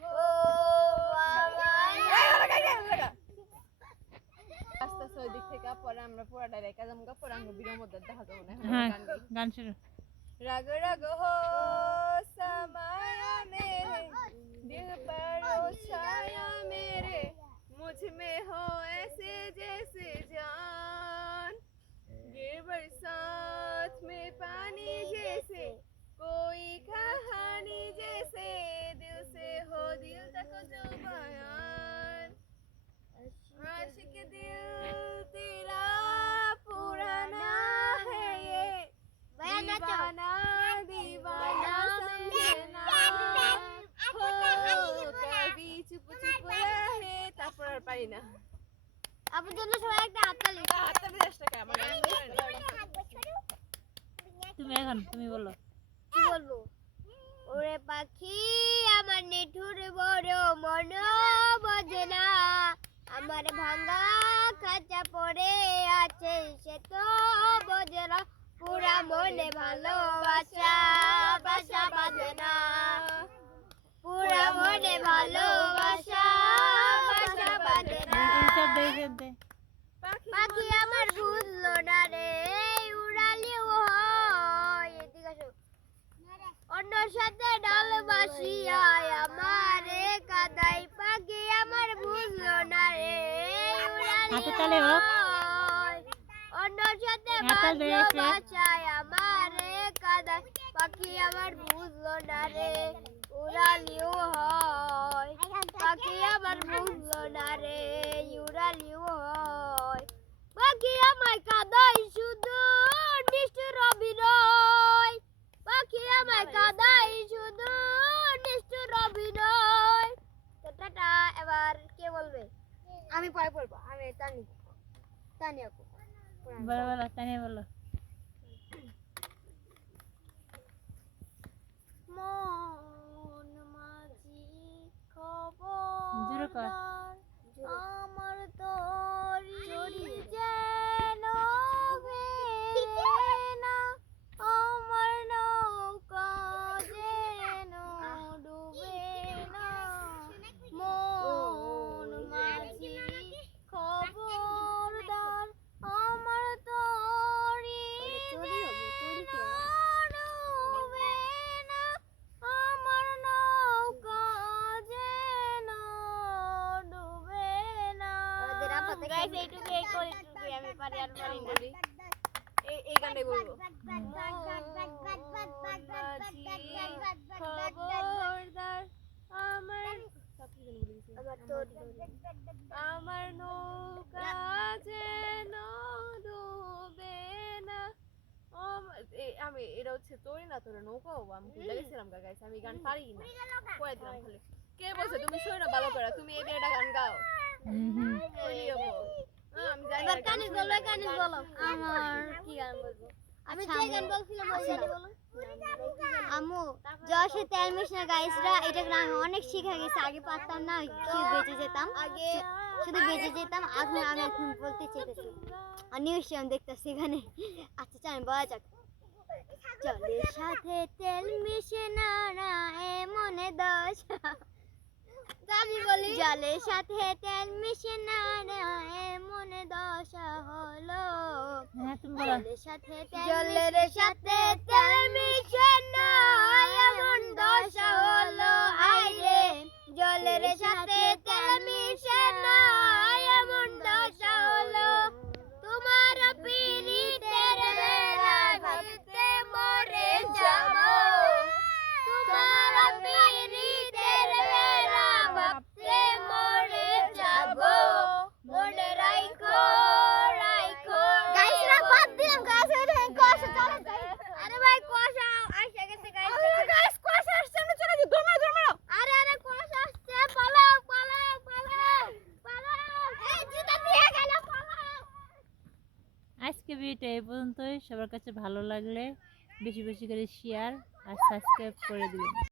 हो আস্তে আস্তে ওই দিক থেকে পরে আমরা পুরাটা রেখা যাবো পরে আমরা ভিডিওর মধ্যে দেখা যাবো না হ্যাঁ গান শুরু रग रग हो समाया मेरे दिल पर ओ छाया मेरे मुझ में हो ऐसे जैसे जान गिर बरसात में पानी जैसे कोई कहानी जैसे दिल से हो दिल तक जो बयान आशिक दिल तेरा पुराना है ये दीवाना दीवाना समझना हो कभी चुप चुप रहे তারপর আর পারি না আপনার জন্য সবাই একটা হাততালি চেষ্টা করে আমার তুমি বলো কি বলবো ওরে পাখি আমার নিঠুর বড় মন বোঝে না আমার ভাঙা খাঁচা পড়ে আছে সে তো বোঝে না পুরা মনে ভালোবাসা বাসা বাঁধে না পুরা মনে ভালোবাসা বাসা বাঁধে না পাখি আমার বুঝলো না রে উড়ালিও হয় এদিকে আসো অন্য সাথে ডাল বাসিয়া আমারে কাদাই পাখি আমার বুঝলো না রে উড়ালিও হয় অন্য সাথে বাসায় আমারে কাদাই পাখি আমার বুঝলো না রে উড়ালিও হয় পাখি আমার বুঝলো না রে উড়ালিও হয় পাখি আমায় কাদাই শুধু নিষ্ঠুর অভিনয় পাখি আমায় কাদাই শুধু নিষ্ঠুর অভিনয় তো টাটা এবার কে বলবে আমি পরে বলবো আমি তানিয়া বলো তানিয়া বলো মন মাঝি খবর আমার তোরি যেন না আমার নৌকা যেন ডুবে না মন মাঝি খবরদার আমার তোরি ডুবে না আমার নৌকা যেন ডুবে না গাইস এইটুকু আমি পারি আর পারি না এই গানটাই বলবো খবরদার আমার নৌকা যেন ডুবে না আমি এটা হচ্ছে তোরই না তোর নৌকা হবো আমি ভুলে গেছিলাম গাইস আমি গান পারি না কয়ে দিলাম খালি কে বলছে তুমি শোনো না ভালো করে তুমি এই একটা গান গাও আমি জানি এবার কানিজ বলো আমার কি গান বলবো আমি যে গান বলছিলাম ওই গান বলো আম্মু যশে তেল মিশনা গাইসরা এটা গান অনেক শিখে গেছে আগে পারতাম না শুধু বেঁচে যেতাম এখন আমি এখন বলতে চাইতেছি আর নিউজ আমি দেখতেছি এখানে আচ্ছা চল বলা যাক জলের সাথে তেল মিশে না এমনে দশা আমি বলি জলের সাথে তেল মিশে না এমনে দশা হলো জলের সাথে তেল মিশে না এমন দশা হলো আইরে জলের সাথে তেল মিশে না এমন দশা হলো তোমার পিরিতের বেলা ভাবতে মরে যাব তোমার পিরিতের বেলা ভাবতে মরে যাব মনে রাখো গাইসরা বাদ দিলাম গাইস এটা কোশা চলে আরে ভাই কোশা আসে গেছে গাইস কোশা আসছে আমরা চলে যাই দৌড়াও আরে কোশা আসছে পালাও এই জুতা দিয়ে গেল পালাও আজকে ভিডিওটা এই পর্যন্তই সবার কাছে ভালো লাগলে বেশি বেশি করে শেয়ার আর সাবস্ক্রাইব করে দিবেন।